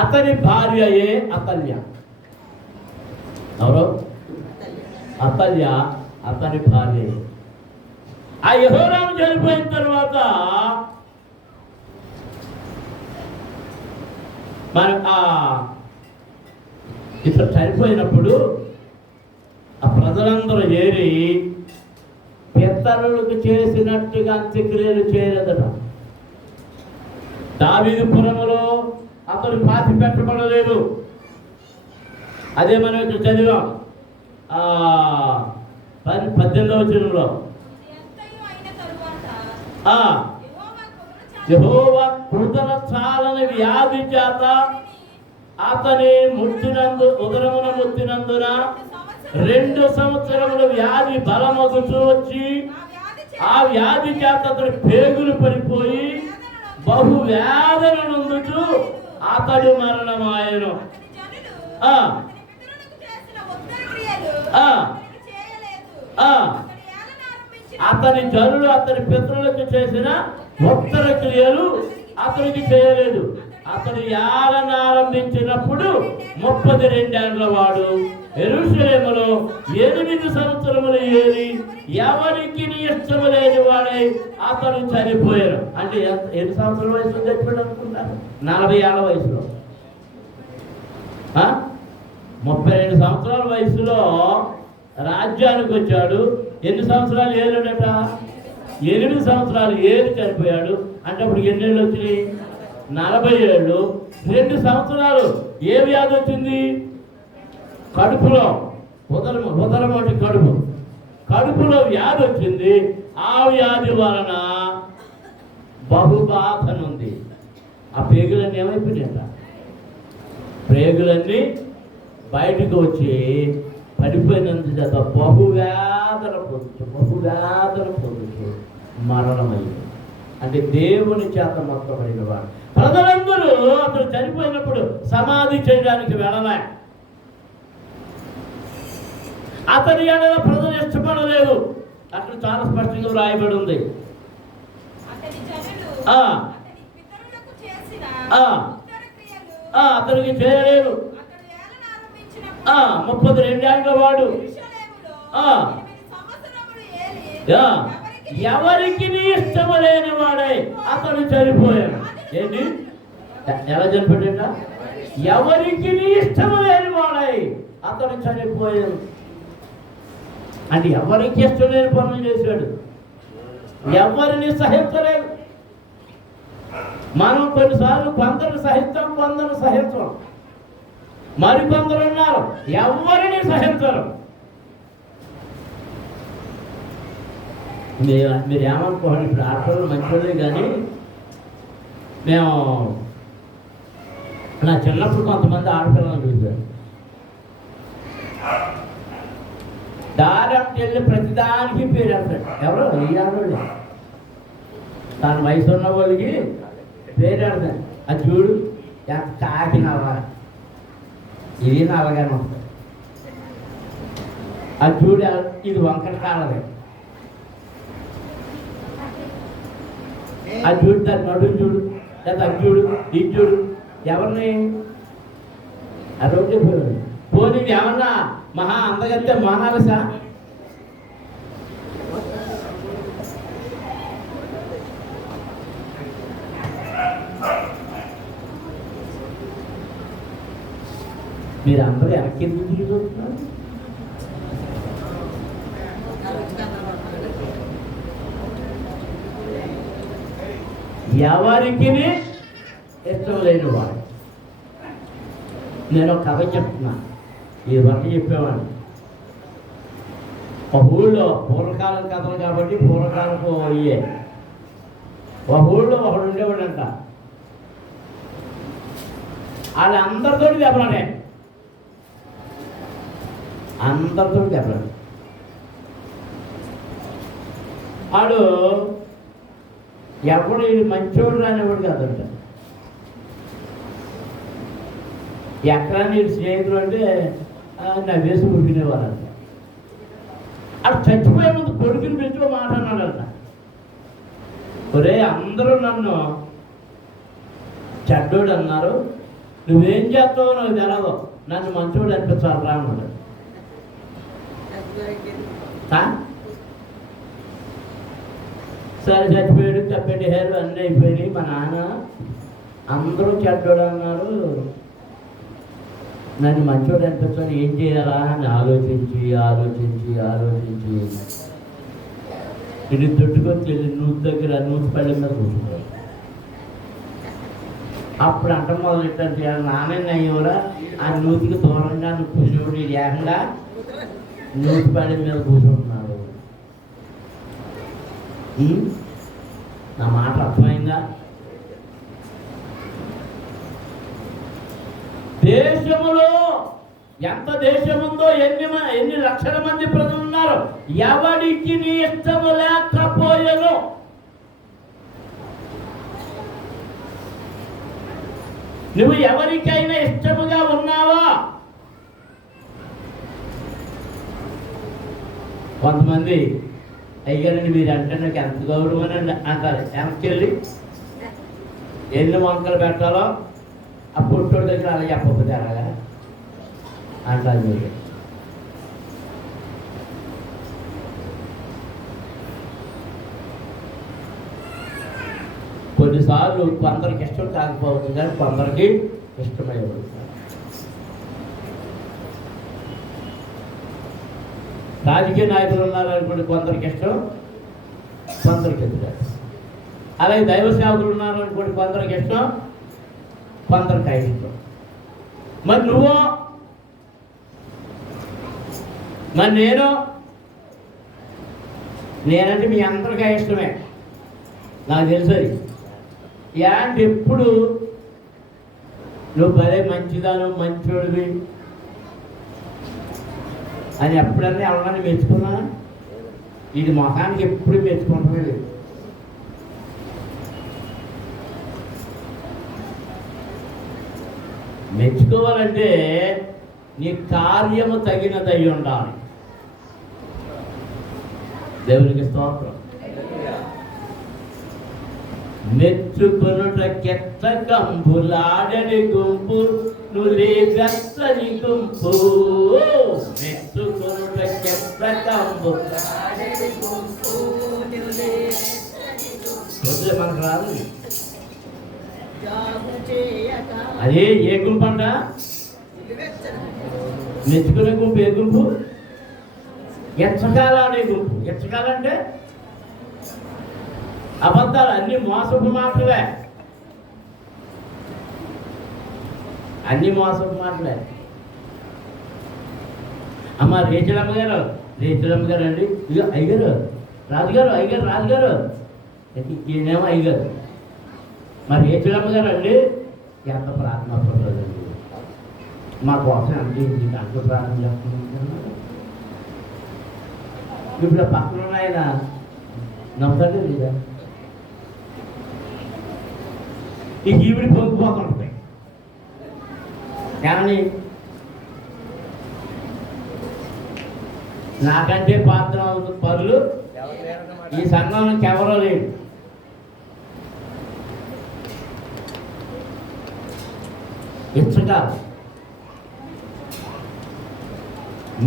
అతని భార్యయే అతల్య. ఎవరు? అతల్య అతని భార్య. ఆ యెహోరాము చనిపోయిన తర్వాత మన ఇతను చనిపోయినప్పుడు ఆ ప్రజలందరూ ఏరి పితరులకు చేసినట్టుగా అంత్యక్రియలు చేయలేదట. దావీదుపురములో అతడు పాతి పెట్టబడలేదు. అదే మనం ఇక్కడ చదివాం 18వ వచనంలో. యెహోవా కృతన చాలని వ్యాధి చేత అతని ఉదరమున ముట్టినందున 2 సంవత్సరములు వ్యాధి బలమగుతూ వచ్చి ఆ వ్యాధి చేత అతడు పేగులు పడిపోయి బహు వేదన నొందుతూ అతడు మరణమాయను. అతని జనులు అతని పితరులకు చేసిన ఉత్తర క్రియలు అతనికి చేయలేదు. అతడు ఏలన ఆరంభించినప్పుడు 32 ఏళ్ల వాడు. యెరూషలేములో 8 సంవత్సరములు ఏలి ఎవరికి ఇష్టము లేని వాడై అతడు చనిపోయారు. అంటే ఎన్ని సంవత్సరాల వయసులో చచ్చిపోయాడు అనుకుంటారు? 40 ఏళ్ల వయసులో. 32 సంవత్సరాల వయసులో రాజ్యానికి వచ్చాడు. ఎన్ని సంవత్సరాలు ఏలాడట? 8 సంవత్సరాలు ఏలి చనిపోయాడు. అంటే అప్పుడు ఎన్ని ఏళ్ళు వచ్చినాయి? 40 ఏళ్ళు. 2 సంవత్సరాలు ఏ వ్యాధి వచ్చింది? కడుపులో ఉదరం అంటే కడుపులో వ్యాధి వచ్చింది. ఆ వ్యాధి వలన బహుబాధనుంది. ఆ పేగులన్నీ ఏమైపోయినాయట? పేగులన్నీ బయటకు వచ్చి పడిపోయినందు చేత బహువేదన పొందుతూ మరణమైంది. అంటే దేవుని చేత మొత్తమైన వాడు. ప్రజలందరూ అతను చనిపోయినప్పుడు సమాధి చేయడానికి వెళ్ళలే. అతని ఎడల ప్రజలు ఇష్టపడలేదు. అక్కడ చాలా స్పష్టంగా రాయబడి ఉంది. అతనికి చేయలేదు. 32 ఏళ్ల వాడు. ఎవరికి ఇష్టము లేని వాడై అతను చనిపోయాడు. ఏంటి? ఎలా చనిపోయాడ? ఎవరికి ఇష్టము లేని వాడై అతను చనిపోయాడు. అంటే ఎవరికి ఇష్టం లేని పనులు చేశాడు. ఎవరిని సహించలేదు. మనం కొన్నిసార్లు కొందరు సహిస్తాం, కొందరు సహించం. మరికొందరు ఉన్నారు ఎవరిని సహించరు. మీరు ఏమనుకోండి, ఇప్పుడు ఆడపిల్లలు మంచిదే. కానీ మేము నా చిన్నప్పుడు కొంతమంది ఆడపిల్లలను చూశారు. దారంకి వెళ్ళి ప్రతిదానికి పేరు వెళ్తాడు. ఎవరో ఈ ఆడవాళ్ళు తన వయసు ఉన్న వాళ్ళకి పేరు వెళ్తాడు. అది చూడు ఎంత కాకి నవ్వ, ఇది నల్లగానే వస్తుంది. అది చూడు ఇది వంకర కాలదే. అది చూడు దాని నడుము చూడు, లేదా అది చూడు, ఇది చూడు. ఎవరిని ఆ రోజు పోనీ ఏమన్నా మహా అందగత్తే మోనాలిసా? మీరు అందరూ వెనక్కి ఎందుకు చూస్తున్నారు? ఎవరికి ఇష్టం లేని వాడు. నేను ఒక కథ చెప్తున్నా. ఈ వంట చెప్పేవాడిని. ఒక ఊళ్ళో పూర్వకాలం కథలు కాబట్టి పూర్వకాలకు అయ్యే. ఒక ఊళ్ళో ఒకడు ఉండేవాడంట. వాళ్ళందరితో దెబ్బలాడే, అందరితో దెబ్బలాడు. వాడు ఎవడు మంచోడు రానివాడు కాదంట. ఎక్కడ నీరు స్నేహితులు అంటే నా వేసి ఉరికినేవారంట. అక్కడ చచ్చిపోయే ముందు కొడుకుని పెంచుకో మాట అన్నాడంట. ఒరే అందరూ నన్ను చెడ్డోడు అన్నారు, నువ్వేం చేస్తావో నాకు తెలదు, నన్ను మంచోడు అనిపించాలి రా అన్నాడు. సరే చచ్చిపోయాడు, చెప్పేటేరు, అన్నీ అయిపోయినాయి. మా నాన్న అందరూ చెడ్డోడు అన్నారు, నన్ను మంచోడు అనిపించాలి, ఏం చేయాలా అని ఆలోచించి ఇది దొడ్డుకొచ్చి వెళ్ళి నూతి దగ్గర నూతి పళ్ళ మీద కూర్చున్నాడు. అప్పుడు అంట మొదలెట్టంటే నాన్న అయ్యేవరా ఆ నూతికి దూరంగా కూర్చోడు, ఏకంగా నూతి పళ్ళ మీద కూర్చుంటున్నాడు. నా మాట అర్థమైందా? దేశములో ఎంత దేశం ఉందో, ఎన్ని లక్షల మంది ప్రజలు ఉన్నారు, ఎవరికి నీ ఇష్టము లేకపోయేను. నువ్వు ఎవరికైనా ఇష్టముగా ఉన్నావా? కొంతమంది అయ్యారండి మీరు అంటే నాకు ఎంత గౌరవం అని అంటారు. వెనక్కి వెళ్ళి ఎన్ని వంకలు పెట్టాలో ఆ పుట్టోడి దగ్గర అలా చెప్పకపోతే అలాగా అంటారు మీరు. కొన్నిసార్లు కొందరికి ఇష్టం కాకపోవచ్చు కానీ కొందరికి ఇష్టమయ్యేది. రాజకీయ నాయకులు ఉన్నారనుకోండి, కొందరికి ఇష్టం, కొందరికి ఇష్టం. అలాగే దైవ సేవకులు ఉన్నారనుకోండి, కొందరికి ఇష్టం, కొందరికి ఇష్టం. మరి నువ్వు, మరి నేనంటే మీ అందరికీ ఇష్టమే, నాకు తెలుసది. ఏంటి ఎప్పుడు నువ్వు భలే మంచిదాను, మంచోడివి అని ఎప్పుడన్నా ఎవరన్నా మెచ్చుకున్నా? ఇది మొహానికి ఎప్పుడు మెచ్చుకుంటమే లేదు. మెచ్చుకోవాలంటే నీ కార్యము తగినదై ఉండాలి. దేవునికి స్తోత్రం. మెచ్చుకొనుట కెత్త కంపులాడని గుంపు నులే వెచ్చని గుంపు. మెచ్చుకొనుట కెత్త కంపులాడని గుంపు మనకు రాదు. అదే ఏ గుంపు అంట? మెచ్చుకునే గుంపు. ఏ గుంపు? ఎచ్చకాలాడే గుంపు. ఎచ్చకాలంటే అబద్ధాలు, అన్ని మోసపు మాటలే, అన్ని మోసపు మాటలే. అమ్మ రేచలమ్మ గారు అండి, ఇక అయ్యగారు రాజుగారు ఈయనేమో అయ్యగారు. మరి రేచలమ్మ గారు అండి ఎంత ప్రార్థన పడుతుందండి, మా కోసం అంటే దాంట్లో ప్రార్థన చేస్తున్నాం. ఇప్పుడు పక్కన ఉన్న ఆయన నమ్ముతాడే లేదా? ఈ ఈవిడి పొంగిపోతుంటాయి. కానీ నాకంటే పాత్ర పరులు ఈ సంఘంలోకి ఎవరో లేదు. ఇచ్చకాలు,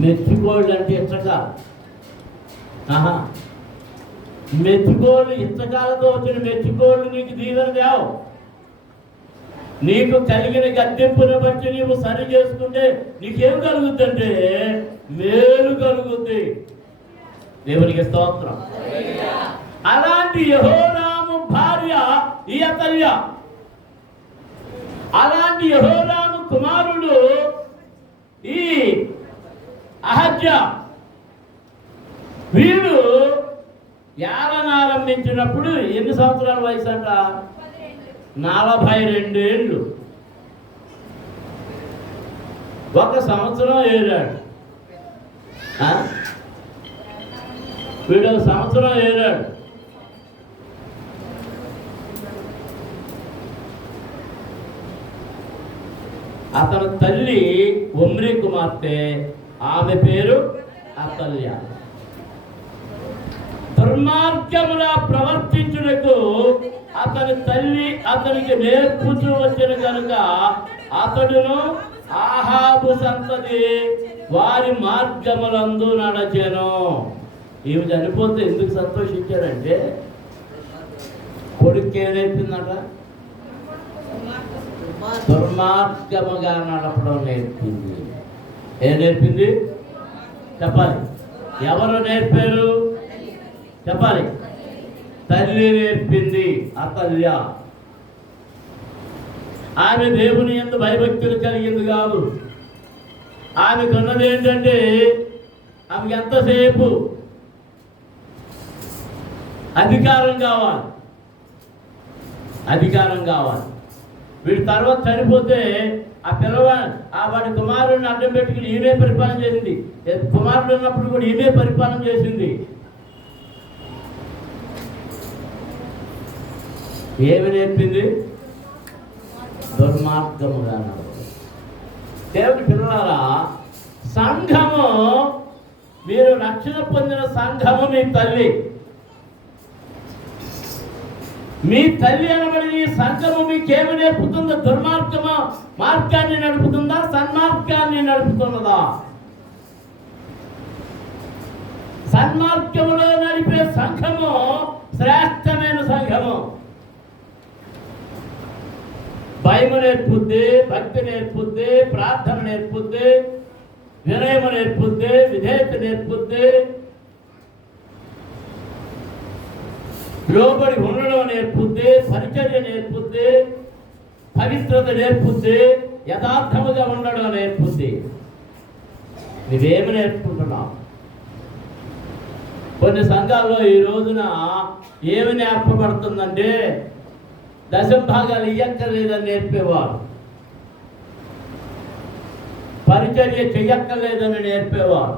మెచ్చుకోళ్ళు అంటే ఇచ్చకాలు. మెచ్చుకోళ్ళు, ఇచ్చకాలతో వచ్చిన మెచ్చుకోళ్ళు నీకు దీవెన దేవు. నీకు కలిగిన గద్దెంపును బట్టి నీవు సరి చేసుకుంటే నీకేం కలుగుద్ది అంటే మేలు కలుగుద్ది. దేవునికి స్తోత్రం. అలాంటి యెహోరాము భార్య ఈ అతల్య, అలాంటి యెహోరాము కుమారుడు ఈ అహజ్యా. వీడు ఏలనారంభించినప్పుడు ఎన్ని సంవత్సరాల వయసు అంట? 42 ఏళ్ళు. 1 సంవత్సరం ఏరాడు. వీడు 1 సంవత్సరం ఏరాడు. అతని తల్లి ఒమ్రీ కుమార్తె, ఆమె పేరు అతల్య. దుర్మార్గములా ప్రవర్తించుటకు అతని తల్లి అతనికి నేర్పుతూ వచ్చిన కనుక అతడును ఆహాబు సంతతి వారి మార్గములందు నడచెను. ఈమె చనిపోతే ఎందుకు సంతోషించారంటే కొడుకు ఏం నేర్పిందట? దుర్మార్గముగా నడపడం నేర్పింది. ఏం నేర్పింది చెప్పాలి? ఎవరు నేర్పారు చెప్పాలి? తల్లి నేర్పింది, అతల్య. ఆమె దేవుని యందు భయభక్తులు కలిగింది కాదు. ఆమెకున్నది ఏంటంటే ఆమెకి ఎంతసేపు అధికారం కావాలి, అధికారం కావాలి. వీడి తర్వాత చనిపోతే ఆ వాడి కుమారుడిని అడ్డం పెట్టుకుని ఈమె పరిపాలన చేసింది. కుమారుడు ఉన్నప్పుడు కూడా ఈమె పరిపాలన చేసింది. ఏమి నేర్పింది? దుర్మార్గముగా. దేవుని పిల్లలారా, సంఘము, మీరు రక్షణ పొందిన సంఘము మీ తల్లి. మీ తల్లి అనబడి నీ సంఘము మీకేమి నేర్పుతుందో? మార్గాన్ని నడుపుతుందా, సన్మార్గాన్ని నడుపుతున్నదా? సన్మార్గములో నడిపే సంఘము శ్రేష్టమైన సంఘము. భయము నేర్పుద్ది, భక్తి నేర్పుద్ది, ప్రార్థన నేర్పుద్ది, వినయము నేర్పుద్ది, విధేయత నేర్పుద్ది, లోబడి ఉండడం నేర్పుద్ది, పరిచర్య నేర్పుద్ది, పవిత్రత నేర్పుద్ది, యథార్థముగా ఉండడం నేర్పుద్ది. నువ్వేమి నేర్చుకుంటున్నావు? కొన్ని సంఘాల్లో ఈ రోజున ఏమి నేర్పబడుతుందంటే దశంభాగాలు ఇయ్యక్కర్లేదని నేర్పేవారు, పరిచర్య చెయ్యక్కర్లేదని నేర్పేవారు,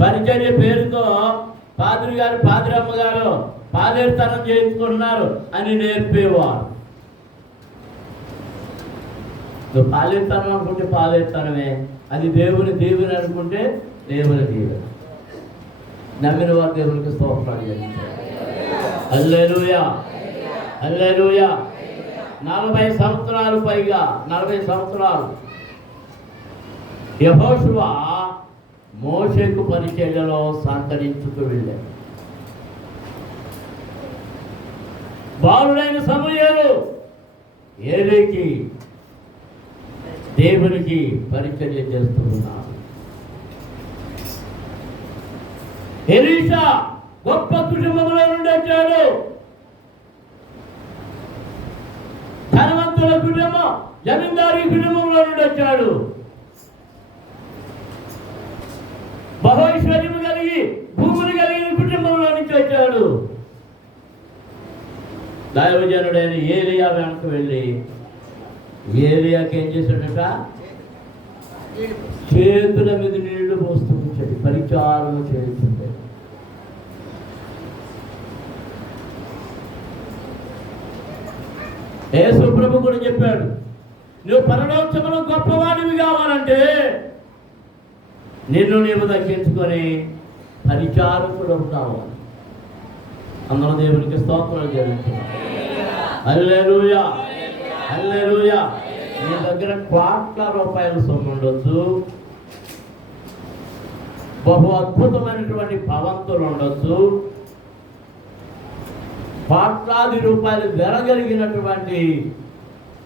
పరిచర్య పేరుతో పాదిరి గారు పాదిరమ్మ గారు పాలేరుతనం చేయించుకుంటున్నారు అని నేర్పేవారు. నువ్వు పాలేరుతనం అనుకుంటే పాలేరుతనమే, అది దేవుని దీవెన అనుకుంటే దేవుని దీవెన. నమ్మిన వారు దేవునికి స్తోత్రాలు చేయించారు. హల్లెలూయా, హల్లెలూయా. 40 సంవత్సరాలు పైగా 40 సంవత్సరాలు యెహోషువ మోషేకు పరిచర్యలో సహకరించుకు వెళ్ళాడు. బాలుడైన సమూయేలు ఏలీకి దేవునికి పరిచర్య చేస్తూ ఉన్నాడు. ఎలీషా గొప్ప కుటుంబంలో నుండి వచ్చాడు. ధనవంతుల కుటుంబం, జమీందారీ కుటుంబంలో నుండి వచ్చాడు. బహైశ్వర్యము కలిగి భూములు కలిగిన కుటుంబంలో నుంచి వచ్చాడు. దైవజనుడైన ఏలియా వెనక్కి వెళ్ళి ఏలియాకి ఏం చేశాడట? చేతుల మీద నీళ్లు పోస్తూ ఉంచాడు, పరిచారం చేస్తుంటే. యేసు ప్రభు కూడా చెప్పాడు, నువ్వు పరలోకములో గొప్పవాడివి కావాలంటే నిన్ను నీవు దక్కించుకొని పరిచారకుడు కావాలి. అందరూ దేవునికి స్తోత్రాలు జరుగుతుంది. హల్లెలూయా, హల్లెలూయా. నీ దగ్గర కోట్ల రూపాయల సొమ్ము ఉండొచ్చు, బహు అద్భుతమైనటువంటి భవంతులు ఉండొచ్చు, కోట్లాది రూపాయలు వెరగలిగినటువంటి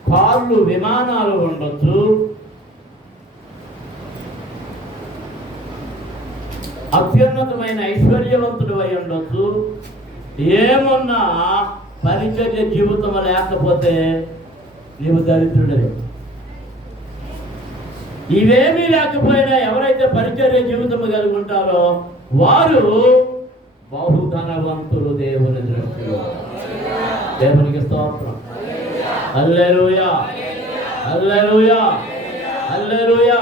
కార్లు, విమానాలు ఉండొచ్చు, అత్యున్నతమైన ఐశ్వర్యవంతుడు అయి ఉండొచ్చు. ఏమన్నా పరిచర్య జీవితం లేకపోతే నీవు దరిద్రుడే. ఇవేమీ లేకపోయినా ఎవరైతే పరిచర్య జీవితం కలిగి ఉంటారో వారు బహుధనవంతులు దేవుని దృష్టిలో. దేవునికి స్తోత్రం. హల్లెలూయా, హల్లెలూయా, హల్లెలూయా.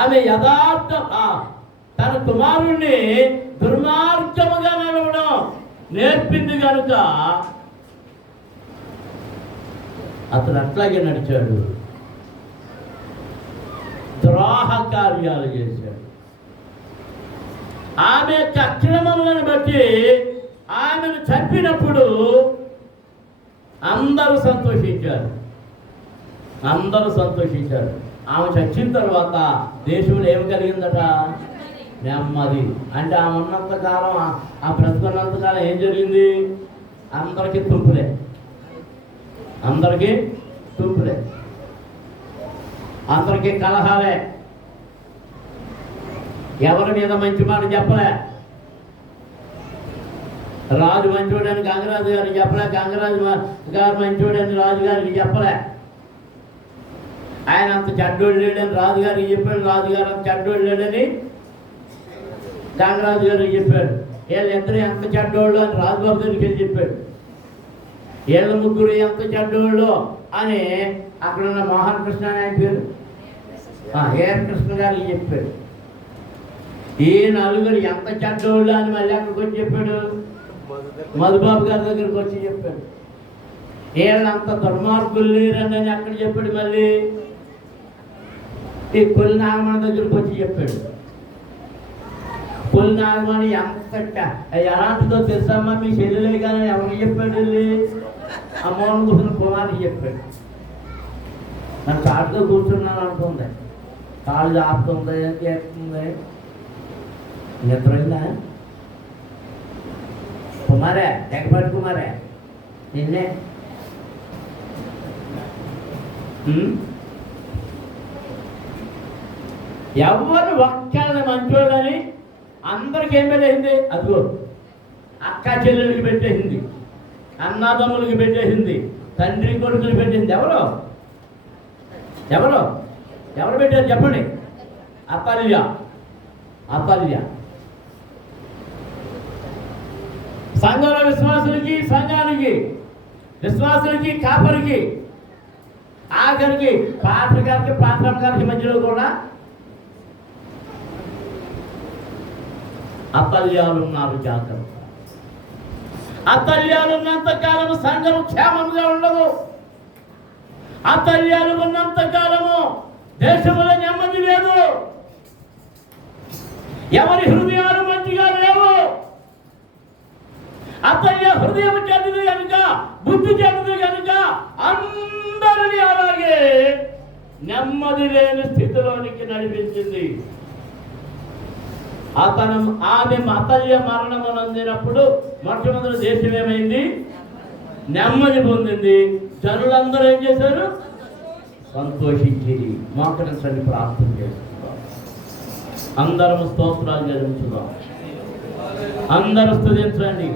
ఆమె యథార్థ తన కుమారుణ్ణి దుర్మార్గముగా నడవడం నేర్పింది కనుక అతను అట్లాగే నడిచాడు, ద్రోహ కార్యాలు చేశాడు. ఆమె యొక్క అక్రమములను బట్టి ఆమెను చంపినప్పుడు అందరూ సంతోషించారు, అందరూ సంతోషించారు. ఆమె చచ్చిన తర్వాత దేశంలో ఏమి కలిగిందట? నెమ్మది. అంటే ఆమె ఉన్నంతకాలం, ఆ బ్రతుకున్నంతకాలం ఏం జరిగింది? అందరికీ తుంపులే, అందరికీ తుంపులే, అందరికీ కలహాలే, ఎవరి మీద మంచి మాట చెప్పలే. రాజు మంచోడని గంగరాజు గారికి చెప్పలే, గంగరాజు గారు మంచోడని రాజుగారికి చెప్పలే. ఆయన అంత చెడ్డోడు లేడని రాజుగారికి చెప్పాడు, రాజుగారు అంత చెడ్డోడు లేడని గంగరాజు గారికి చెప్పాడు. వీళ్ళిద్దరు ఎంత చెడ్డోళ్ళు అని రాజుబాబు గారికి వెళ్ళి చెప్పాడు. వీళ్ళ ముగ్గురు ఎంత చెడ్డోళ్ళు అని అక్కడున్న మోహన్ కృష్ణ అని ఆయన పేరు, ఏఆర్ కృష్ణ గారికి చెప్పాడు. ఈ నలుగురు ఎంత చెడ్డోళ్ళు అని మళ్ళీ అక్కడికి వచ్చి చెప్పాడు, మధుబాబు గారి దగ్గరికి వచ్చి చెప్పాడు. వీళ్ళంత దుర్మార్గులు లేరని అక్కడ చెప్పాడు. మళ్ళీ ఈ కొల్లి నాగమణ దగ్గరికి వచ్చి చెప్పాడు. పులినాగమని ఎంత ఎలాంటిదో తెలుసమ్మా మీ చెల్లెలే కానీ ఎవరికి చెప్పాడు వెళ్ళి ఆ మోహన్ కూర్చున్న కుమారికి చెప్పాడు. నన్ను కాటుతో కూర్చున్నాను అంటుంది, కాళ్ళు ఆపుతుంది, ఏం చేస్తుంది, నిద్రైందా కుమారే జగపతి కుమారే నిన్నే ఎవరు ఒక్కళ్ళని మంచోళ్ళని అందరికి ఏం పెట్టేసింది? అదిగో అక్క చెల్లెలకి పెట్టేసింది, అన్నదమ్ములకి పెట్టేసింది, తండ్రి కొడుకులు పెట్టేసింది. ఎవరు ఎవరు ఎవరు పెట్టారు చెప్పండి? అతల్య అతల్య. సంఘంలో విశ్వాసులకి, సంఘానికి, విశ్వాసులకి, కాపరికి, ఆఖరికి పాత్రగారికి, పాత్రగారికి మధ్యలో కూడా అతల్యాలు ఉన్నారు. జాగ్రత్త. అతల్యాలు ఉన్నంత కాలము సంఘం క్షేమంగా ఉండదు. అతల్యాలు ఉన్నంత కాలము దేశంలో నెమ్మది లేదు. ఎవరి హృదయాలు మంచిగా లేవు. అతల్య హృదయం చెందింది కనుక, బుద్ధి చెందింది కనుక అందరినీ అలాగే నెమ్మది లేని స్థితిలోనికి నడిపించింది. ఆమె అతల్య మరణము నందినప్పుడు మొట్టమొదటి దేశం ఏమైంది? నెమ్మది పొందింది. జనులందరూ ఏం చేశారు? సంతోషించి మోకరించండి, ప్రార్థన చేస్తున్నాం. అందరం స్తోత్రాలు చెల్లించుదాం, అందరూ స్తుతించండి.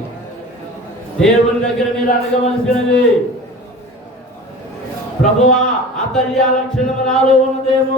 దేవుని దగ్గర మీరు అడగవలసినది, ప్రభువా అతల్య లక్షణము నాలో ఉన్నదేమో